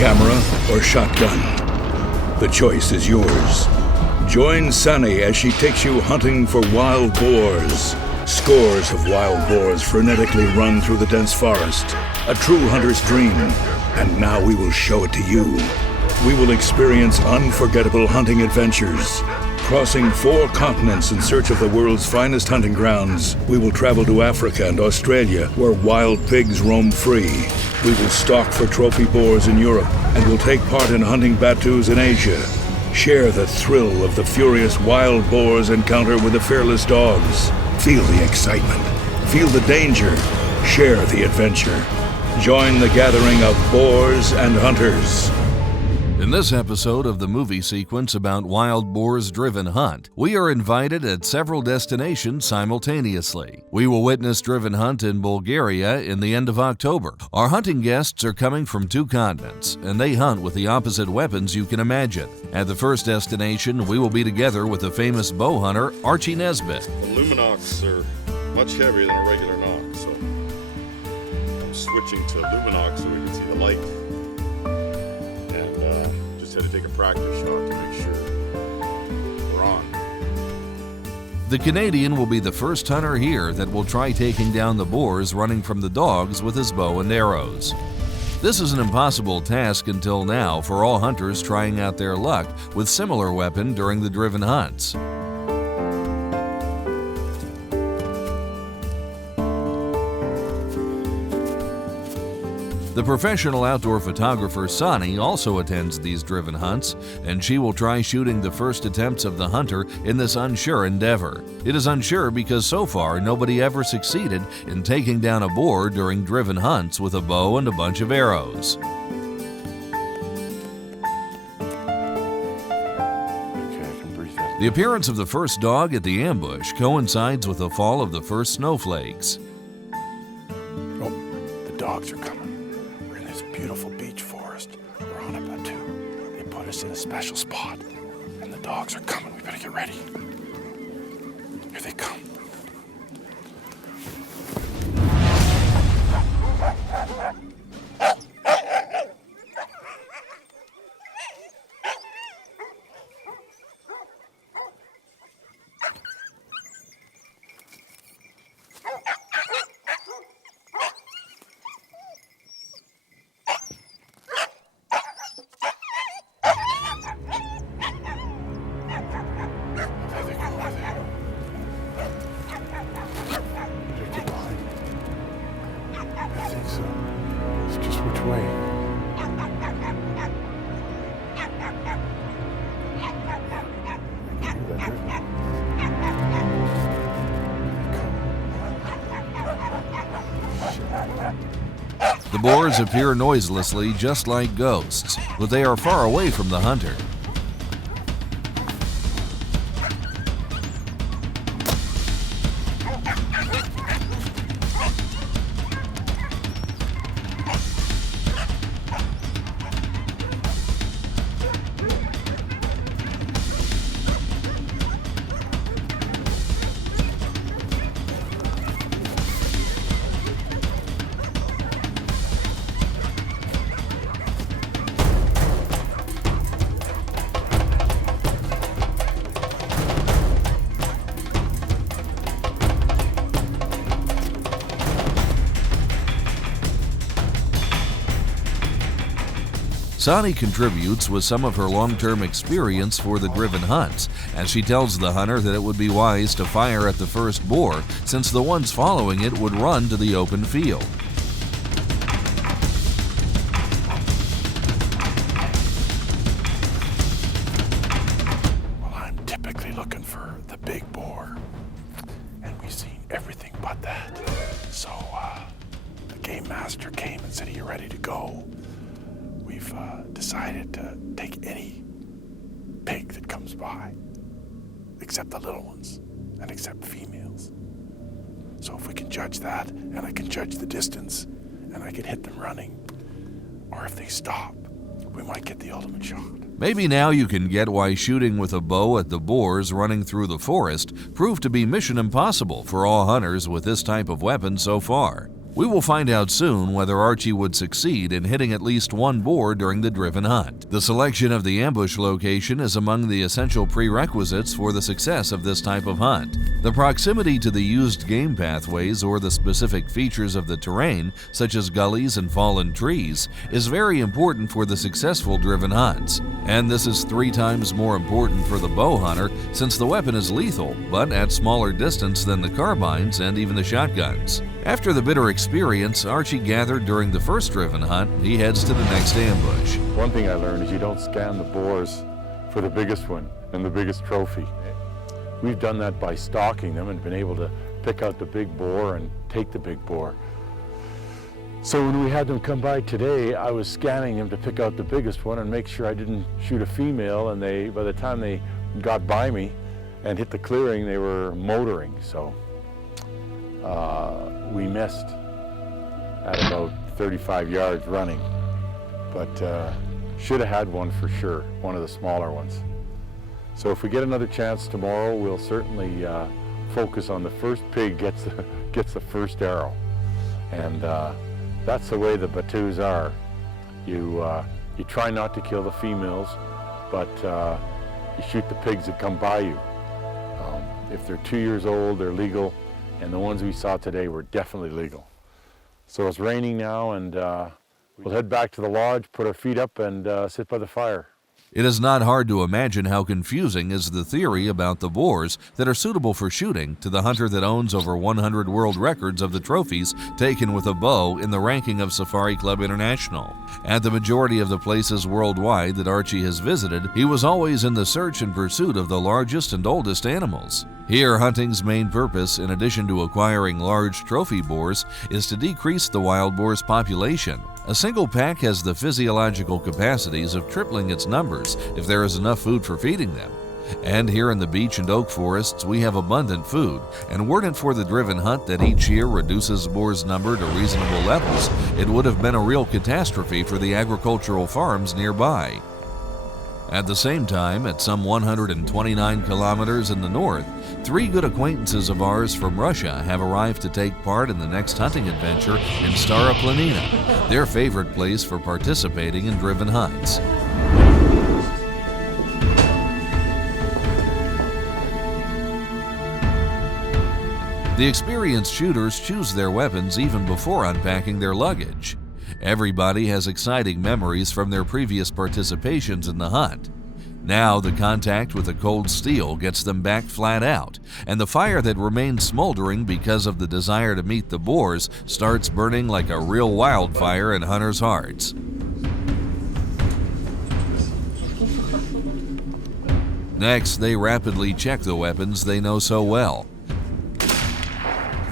camera or shotgun. The choice is yours. Join Sunny as she takes you hunting for wild boars. Scores of wild boars frenetically run through the dense forest. A true hunter's dream. And now we will show it to you. We will experience unforgettable hunting adventures. Crossing 4 continents in search of the world's finest hunting grounds, we will travel to Africa and Australia, where wild pigs roam free. We will stalk for trophy boars in Europe, and will take part in hunting batus in Asia. Share the thrill of the furious wild boar's encounter with the fearless dogs. Feel the excitement. Feel the danger. Share the adventure. Join the gathering of boars and hunters. In this episode of the movie sequence about wild boars driven hunt, we are invited at several destinations simultaneously. We will witness driven hunt in Bulgaria in the end of October. Our hunting guests are coming from 2 continents, and they hunt with the opposite weapons you can imagine. At the first destination, we will be together with the famous bow hunter, Archie Nesbitt. The luminox are much heavier than a regular knock, so I'm switching to luminox so we can see the light. Had to take a practice shot to make sure we're on. The Canadian will be the first hunter here that will try taking down the boars running from the dogs with his bow and arrows. This is an impossible task until now for all hunters trying out their luck with similar weapon during the driven hunts. The professional outdoor photographer Sani also attends these driven hunts, and she will try shooting the first attempts of the hunter in this unsure endeavor. It is unsure because so far nobody ever succeeded in taking down a boar during driven hunts with a bow and a bunch of arrows. The appearance of the first dog at the ambush coincides with the fall of the first snowflakes. Oh, the dogs are coming. Beautiful beech forest. We're on a batu. They put us in a special spot. And the dogs are coming. We better get ready. Here they come. Which way? The boars appear noiselessly just like ghosts, but they are far away from the hunter. Sani contributes with some of her long-term experience for the driven hunts, as she tells the hunter that it would be wise to fire at the first boar, since the ones following it would run to the open field. Well, I'm typically looking for the big boar, and we've seen everything but that. So, the game master came and said, "Are you ready to go?" We've decided to take any pig that comes by, except the little ones, and except females. So if we can judge that, and I can judge the distance, and I can hit them running, or if they stop, we might get the ultimate shot. Maybe now you can get why shooting with a bow at the boars running through the forest proved to be mission impossible for all hunters with this type of weapon so far. We will find out soon whether Archie would succeed in hitting at least one boar during the driven hunt. The selection of the ambush location is among the essential prerequisites for the success of this type of hunt. The proximity to the used game pathways or the specific features of the terrain, such as gullies and fallen trees, is very important for the successful driven hunts. And this is 3 times more important for the bow hunter since the weapon is lethal, but at smaller distance than the carbines and even the shotguns. After the bitter experience Archie gathered during the first driven hunt, he heads to the next ambush. One thing I learned is you don't scan the boars for the biggest one and the biggest trophy. We've done that by stalking them and been able to pick out the big boar and take the big boar. So when we had them come by today, I was scanning them to pick out the biggest one and make sure I didn't shoot a female, and by the time they got by me and hit the clearing, they were motoring. So we missed at about 35 yards running, but should have had one for sure, one of the smaller ones. So if we get another chance tomorrow, we'll certainly focus on the first pig gets the first arrow. And that's the way the Batus are. You try not to kill the females, but you shoot the pigs that come by you. If they're 2 years old, they're legal, and the ones we saw today were definitely legal. So it's raining now, and we'll head back to the lodge, put our feet up, and sit by the fire. It is not hard to imagine how confusing is the theory about the boars that are suitable for shooting to the hunter that owns over 100 world records of the trophies taken with a bow in the ranking of Safari Club International. At the majority of the places worldwide that Archie has visited, he was always in the search and pursuit of the largest and oldest animals. Here, hunting's main purpose, in addition to acquiring large trophy boars, is to decrease the wild boar's population. A single pack has the physiological capacities of tripling its numbers if there is enough food for feeding them. And here in the beech and oak forests, we have abundant food, and weren't it for the driven hunt that each year reduces boars' number to reasonable levels, it would have been a real catastrophe for the agricultural farms nearby. At the same time, at some 129 kilometers in the north, 3 good acquaintances of ours from Russia have arrived to take part in the next hunting adventure in Stara Planina, their favorite place for participating in driven hunts. The experienced shooters choose their weapons even before unpacking their luggage. Everybody has exciting memories from their previous participations in the hunt. Now the contact with the cold steel gets them back flat out, and the fire that remains smoldering because of the desire to meet the boars starts burning like a real wildfire in hunters' hearts. Next, they rapidly check the weapons they know so well.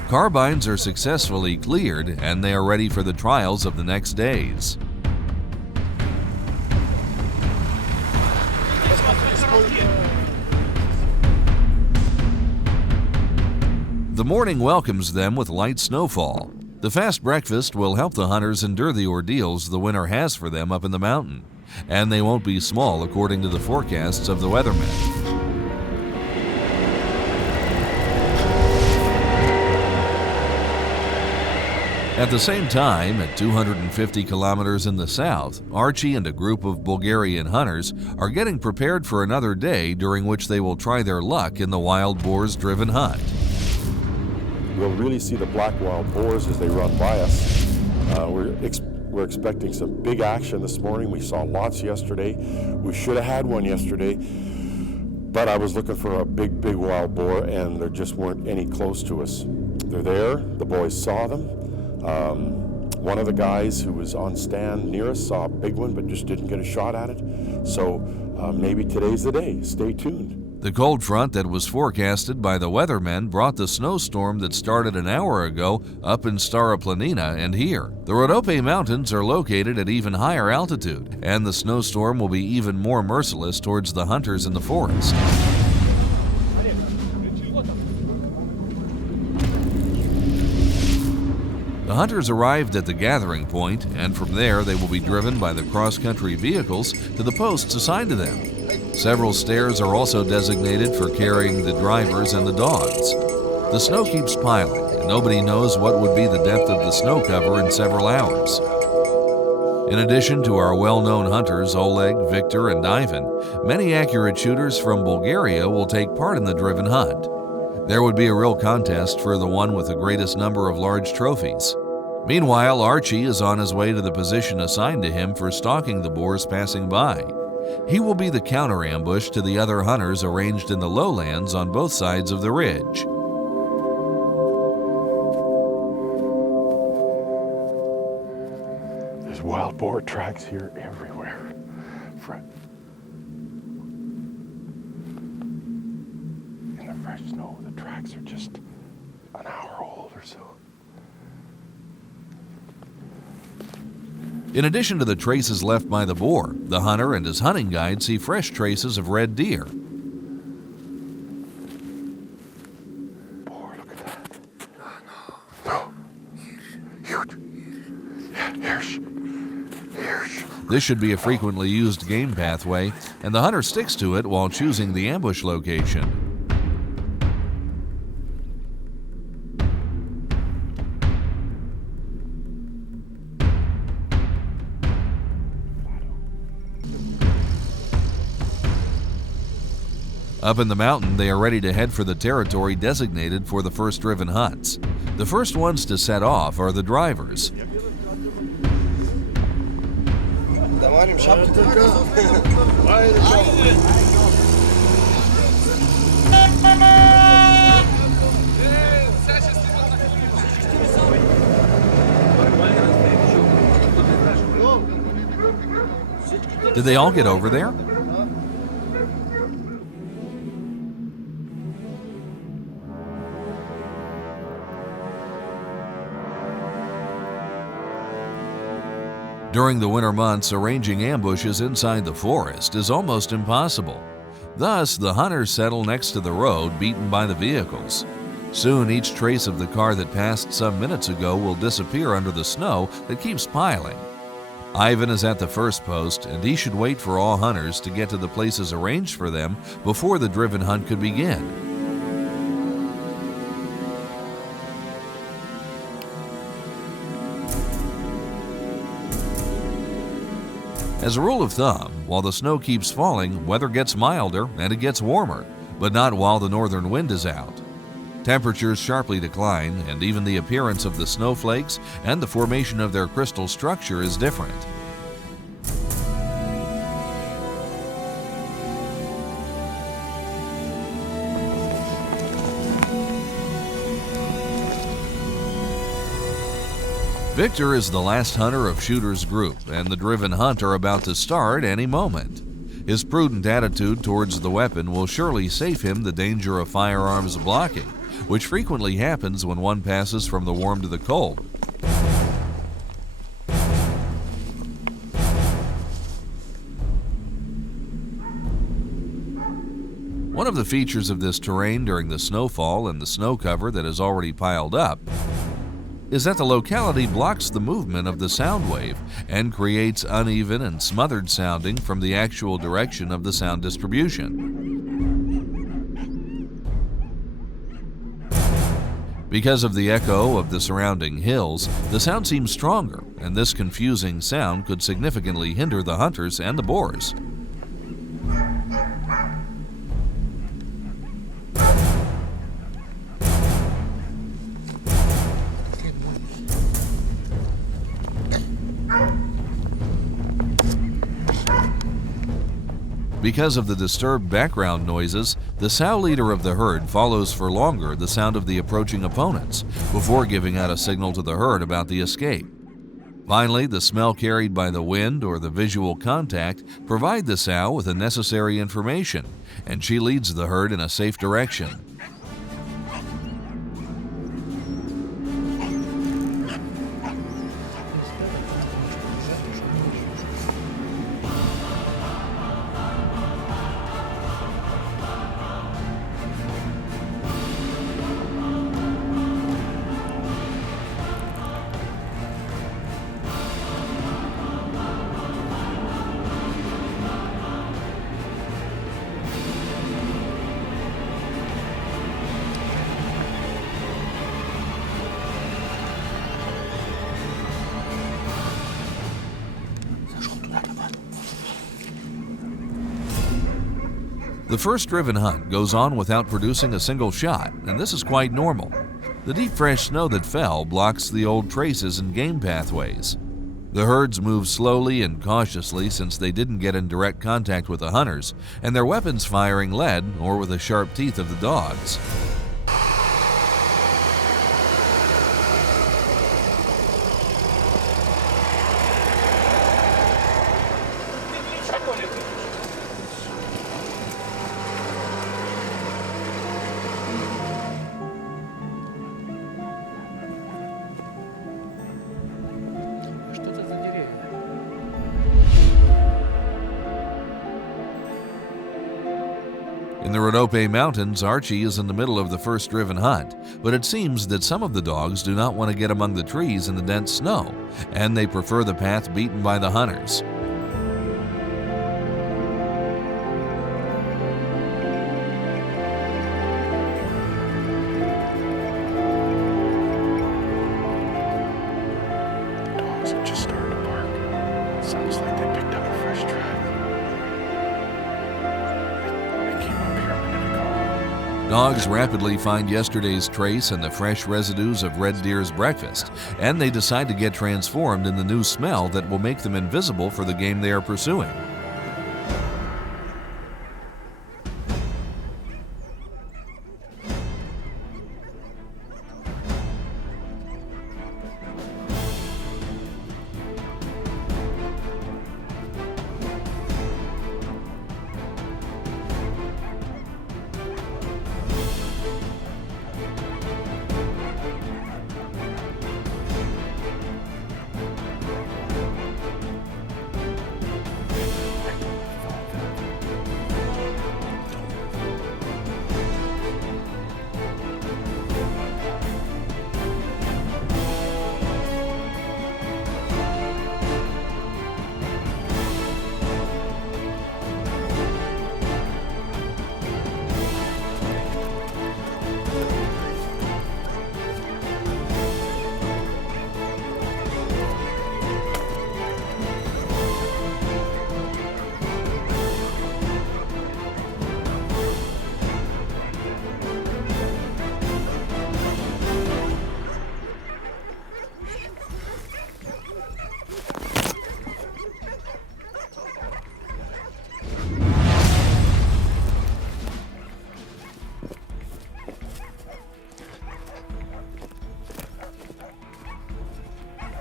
Carbines are successfully cleared, and they are ready for the trials of the next days. The morning welcomes them with light snowfall. The fast breakfast will help the hunters endure the ordeals the winter has for them up in the mountain, and they won't be small according to the forecasts of the weathermen. At the same time, at 250 kilometers in the south, Archie and a group of Bulgarian hunters are getting prepared for another day during which they will try their luck in the wild boars driven hunt. We'll really see the black wild boars as they run by us. We're expecting some big action this morning. We saw lots yesterday. We should have had one yesterday, but I was looking for a big wild boar, and there just weren't any close to us. They're there. The boys saw them. One of the guys who was on stand near us saw a big one, but just didn't get a shot at it. So maybe today's the day. Stay tuned. The cold front that was forecasted by the weathermen brought the snowstorm that started an hour ago up in Stara Planina and here. The Rhodope Mountains are located at even higher altitude, and the snowstorm will be even more merciless towards the hunters in the forest. The hunters arrived at the gathering point, and from there they will be driven by the cross-country vehicles to the posts assigned to them. Several stairs are also designated for carrying the drivers and the dogs. The snow keeps piling, and nobody knows what would be the depth of the snow cover in several hours. In addition to our well-known hunters Oleg, Victor, and Ivan, many accurate shooters from Bulgaria will take part in the driven hunt. There would be a real contest for the one with the greatest number of large trophies. Meanwhile, Archie is on his way to the position assigned to him for stalking the boars passing by. He will be the counter-ambush to the other hunters arranged in the lowlands on both sides of the ridge. There's wild boar tracks here everywhere. In the fresh snow, the tracks are just an hour old or so. In addition to the traces left by the boar, the hunter and his hunting guide see fresh traces of red deer. Boar, look at that. No. Huge. Yeah, here's. This should be a frequently used game pathway, and the hunter sticks to it while choosing the ambush location. Up in the mountain, they are ready to head for the territory designated for the first driven hunts. The first ones to set off are the drivers. Did they all get over there? During the winter months, arranging ambushes inside the forest is almost impossible. Thus, the hunters settle next to the road beaten by the vehicles. Soon, each trace of the car that passed some minutes ago will disappear under the snow that keeps piling. Ivan is at the first post, and he should wait for all hunters to get to the places arranged for them before the driven hunt could begin. As a rule of thumb, while the snow keeps falling, weather gets milder and it gets warmer, but not while the northern wind is out. Temperatures sharply decline, and even the appearance of the snowflakes and the formation of their crystal structure is different. Victor is the last hunter of Shooter's group, and the driven hunt are about to start any moment. His prudent attitude towards the weapon will surely save him the danger of firearms blocking, which frequently happens when one passes from the warm to the cold. One of the features of this terrain during the snowfall and the snow cover that is already piled up is that the locality blocks the movement of the sound wave and creates uneven and smothered sounding from the actual direction of the sound distribution. Because of the echo of the surrounding hills, the sound seems stronger, and this confusing sound could significantly hinder the hunters and the boars. Because of the disturbed background noises, the sow leader of the herd follows for longer the sound of the approaching opponents before giving out a signal to the herd about the escape. Finally, the smell carried by the wind or the visual contact provide the sow with the necessary information, and she leads the herd in a safe direction. The first driven hunt goes on without producing a single shot, and this is quite normal. The deep fresh snow that fell blocks the old traces and game pathways. The herds move slowly and cautiously since they didn't get in direct contact with the hunters, and their weapons firing lead or with the sharp teeth of the dogs. In the Rhodope Mountains, Archie is in the middle of the first driven hunt, but it seems that some of the dogs do not want to get among the trees in the dense snow, and they prefer the path beaten by the hunters. The dogs have just started to bark. It sounds like they picked up a fresh track. They came up here a minute ago. Dogs rapidly find yesterday's trace and the fresh residues of red deer's breakfast, and they decide to get transformed in the new smell that will make them invisible for the game they are pursuing.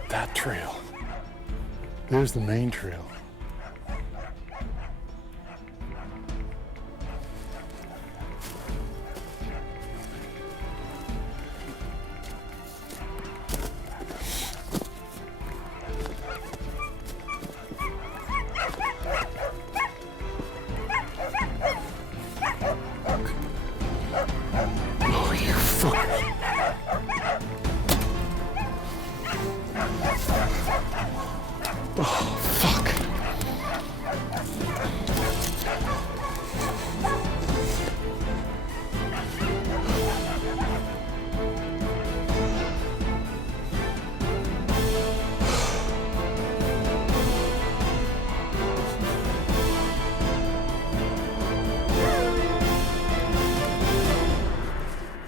That trail. There's the main trail. Oh, you fuck. Oh, fuck.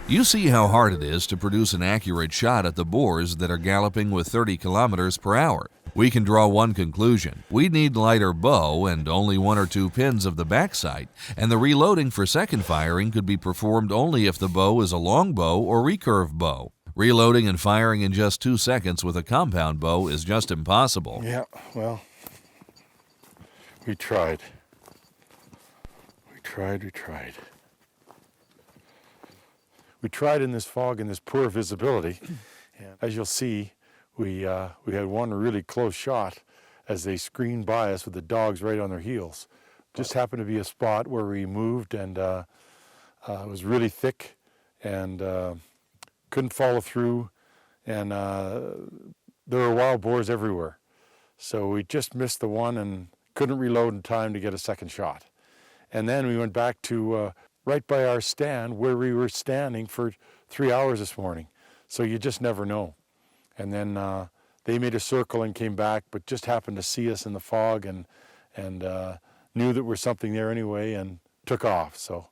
You see how hard it is to produce an accurate shot at the boars that are galloping with 30 kilometers per hour. We can draw one conclusion. We need lighter bow and only 1 or 2 pins of the backside, and the reloading for second firing could be performed only if the bow is a long bow or recurve bow. Reloading and firing in just 2 seconds with a compound bow is just impossible. Yeah, well, we tried. We tried. We tried in this fog and this poor visibility. And as you'll see, we had one really close shot as they screened by us with the dogs right on their heels. Just happened to be a spot where we moved, and it was really thick and couldn't follow through, and there were wild boars everywhere. So we just missed the one and couldn't reload in time to get a second shot. And then we went back to right by our stand where we were standing for 3 hours this morning. So you just never know. And then they made a circle and came back, but just happened to see us in the fog and knew that there was something there anyway and took off. So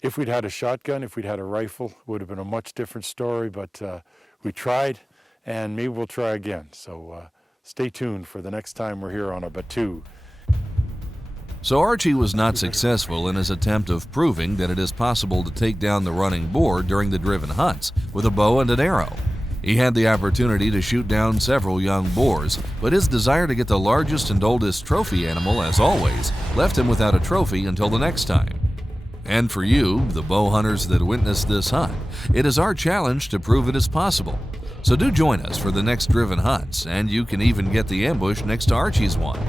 if we'd had a shotgun, if we'd had a rifle, it would have been a much different story, but we tried, and maybe we'll try again. So stay tuned for the next time we're here on a Batu. So Archie was not successful in his attempt of proving that it is possible to take down the running boar during the driven hunts with a bow and an arrow. He had the opportunity to shoot down several young boars, but his desire to get the largest and oldest trophy animal, as always, left him without a trophy until the next time. And for you, the bow hunters that witnessed this hunt, it is our challenge to prove it is possible. So do join us for the next driven hunts, and you can even get the ambush next to Archie's one.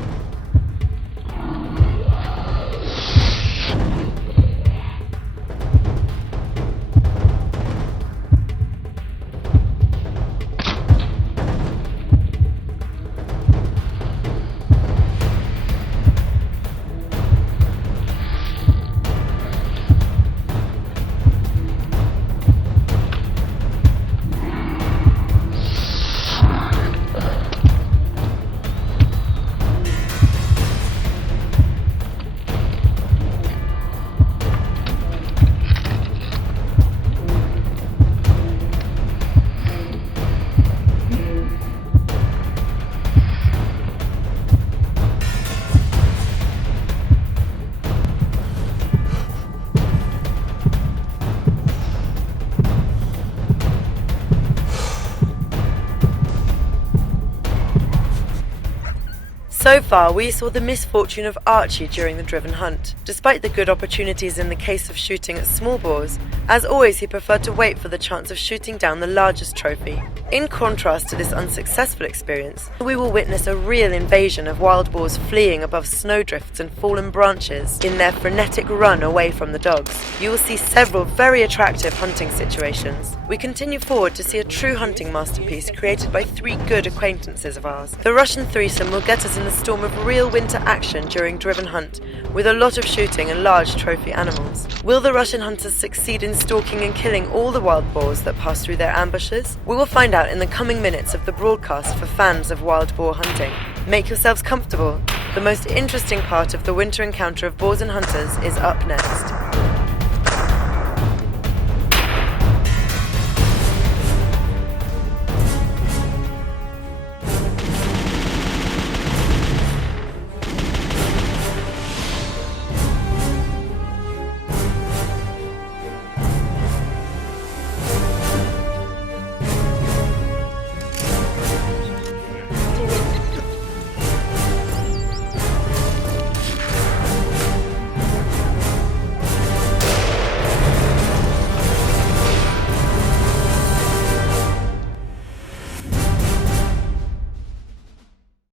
So far, we saw the misfortune of Archie during the driven hunt. Despite the good opportunities in the case of shooting at small boars, as always he preferred to wait for the chance of shooting down the largest trophy. In contrast to this unsuccessful experience, we will witness a real invasion of wild boars fleeing above snowdrifts and fallen branches in their frenetic run away from the dogs. You will see several very attractive hunting situations. We continue forward to see a true hunting masterpiece created by three good acquaintances of ours. The Russian threesome will get us in the storm of real winter action during driven hunt, with a lot of shooting and large trophy animals. Will the Russian hunters succeed in stalking and killing all the wild boars that pass through their ambushes? We will find out in the coming minutes of the broadcast for fans of wild boar hunting. Make yourselves comfortable. The most interesting part of the winter encounter of boars and hunters is up next.